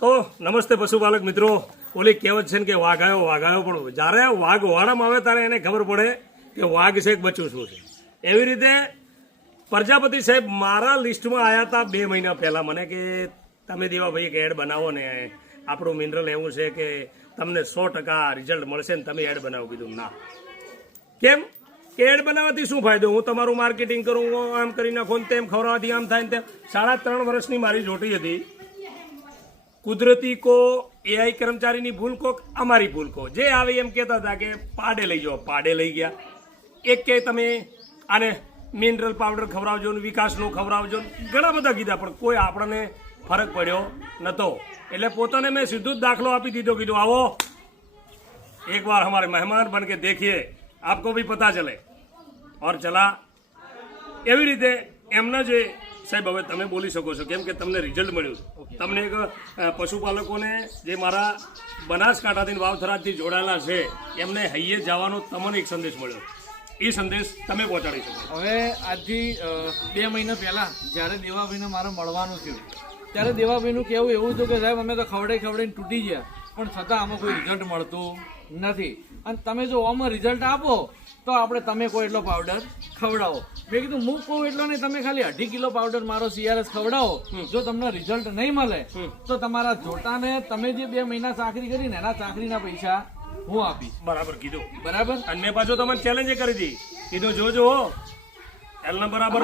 તો નમસ્તે પશુપાલક મિત્રો. ઓલી કહેવત છે ને કે વાઘ આવ્યો પણ જ્યારે વાઘ વાડામાં આવે ત્યારે એને ખબર પડે કે વાઘ છે કે બચ્ચું શું છે. એવી રીતે પ્રજાપતિ સાહેબ મારા લિસ્ટમાં આવ્યા હતા 2 મહિના પહેલા મને કે તમે દેવાભાઈ એક એડ બનાવો ને આપણું મિનરલ એવું છે કે તમને 100% રિઝલ્ટ મળશે ને તમે એડ બનાવો. કીધું ના. કેમ કે એડ બનાવવાથી શું ફાયદો? હું તમારું માર્કેટિંગ કરું, આમ કરી નાખો ને તેમ ખવડાવવાથી આમ થાય ને તેમ. 3.5 વર્ષની મારી જોટી હતી. કુદરતી કો એઆઈ કર્મચારીની ભૂલ કો અમારી ભૂલ કો જે આવે એમ કહેતા હતા કે પાડે લઈ જાઓ. પાડે લઈ ગયા. એક કે તમે આને મિનરલ પાવડર ખવડાવજો ને વિકાસનું ખવડાવજો ને ઘણા બધા કીધા પણ કોઈ આપણને ફરક પડ્યો નતો. એટલે પોતાને મેં સીધું જ દાખલો આપી દીધો. કીધું આવો એક બાર હમારે મહેમાન બન કે દેખીએ આપકો ભી પતા ચલે ઓર ચલા. એવી રીતે એમના જે સાહેબ હવે તમે બોલી શકો છો કેમ કે તમને રિઝલ્ટ મળ્યું. તમને એક પશુપાલકોને જે મારા બનાસકાંઠાથી વાવથરાથી જોડાયેલા છે એમને હૈયે જવાનો તમને એક સંદેશ મળ્યો. એ સંદેશ તમે પહોંચાડી શકો. હવે આજથી 2 મહિના પહેલા જ્યારે દેવાભાઈને મારે મળવાનું થયું ત્યારે દેવાભાઈનું કહેવું એવું હતું કે સાહેબ અમે તો ખવડાવીને તૂટી ગયા પણ છતાં આમાં કોઈ રિઝલ્ટ મળતું નથી અને તમે જો આમાં રિઝલ્ટ આપો તો આપણે તમે કોઈ એટલો પાવડર ખવડાવો. મેં કીધું હું કહું એટલો નહીં, તમે ખાલી 2.5 કિલો પાવડર મારો CRS ખવડાવો. જો તમને રિઝલ્ટ નહીં મળે તો તમારા જોટાને તમે જે 2 મહિના ચાકરી કરીને એના ચાકરીના પૈસા હું આપીશ. બરાબર કીધું. બરાબર. અને મેં પાછો તમને ચેલેન્જ કરી હતી. કીધું જોજો એલના બરાબર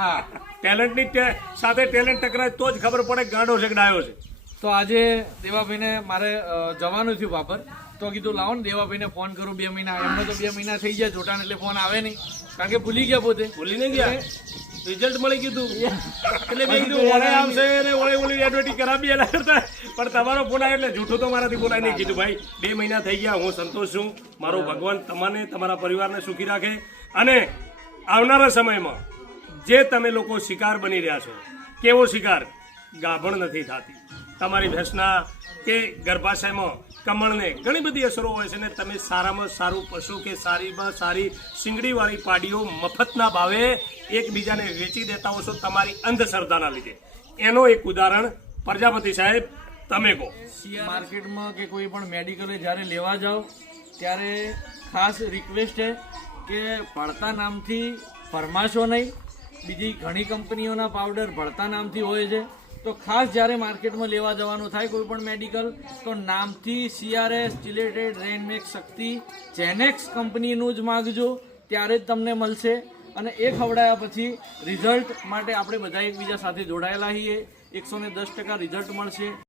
હા ટેલેન્ટની સાથે ટેલેન્ટ ટકરાય તો જ ખબર પડે ગાંડો છે કે ડાયો છે. તો આજે દેવાભાઈને મારે જવાનું થયું બાપર તો કીધું લાવો ને દેવાભાઈને ફોન કરું. 2 મહિના એમને તો 2 મહિના થઈ ગયા જોટાને એટલે ફોન આવે નહીં કારણ કે ભૂલી ગયા પોતે. ભૂલી નહીં ગયા. રિઝલ્ટ મળી ગયું એટલે મેં કીધું ઓળે આવશે ને ઓળી એડવર્ટી કરાવી એલા કરતા પણ તમારો ફોન આવ્યો એટલે જૂઠું તો મારાથી બોલાય નહીં. કીધું ભાઈ 2 મહિના થઈ ગયા, હું સંતોષ છું. મારો ભગવાન તમને તમારા પરિવારને સુખી રાખે અને આવનારા સમયમાં જે તમે લોકો શિકાર બની રહ્યા છો કેવો શિકાર? ગાભણ નથી થતી તમારી ભેંસના કે ગર્ભાશયમાં કમળને ઘણી બધી અસરો હોય છે ને તમે સારામાં સારું પશુ કે સારીમાં સારી શીંગડીવાળી પાડીઓ મફતના ભાવે એકબીજાને વેચી દેતા હો છો તમારી અંધશ્રદ્ધાના લીધે. એનો એક ઉદાહરણ પ્રજાપતિ સાહેબ તમે કહો. માર્કેટમાં કે કોઈ પણ મેડિકલે જ્યારે લેવા જાઓ ત્યારે ખાસ રિક્વેસ્ટ છે કે ભળતા નામથી ફરમાશો નહીં. બીજી ઘણી કંપનીઓના પાવડર ભળતા નામથી હોય છે તો ખાસ જ્યારે માર્કેટમાં લેવા જવાનું થાય કોઈ પણ મેડિકલ તો નામથી CRS, ચિલેટેડ, રેનમેક્સ, શક્તિ, જેનેક્સ કંપનીનું જ માગજો ત્યારે જ તમને મળશે. અને એ ખવડાયા પછી રિઝલ્ટ માટે આપણે બધા એકબીજા સાથે જોડાયેલા છીએ. 110% રિઝલ્ટ મળશે.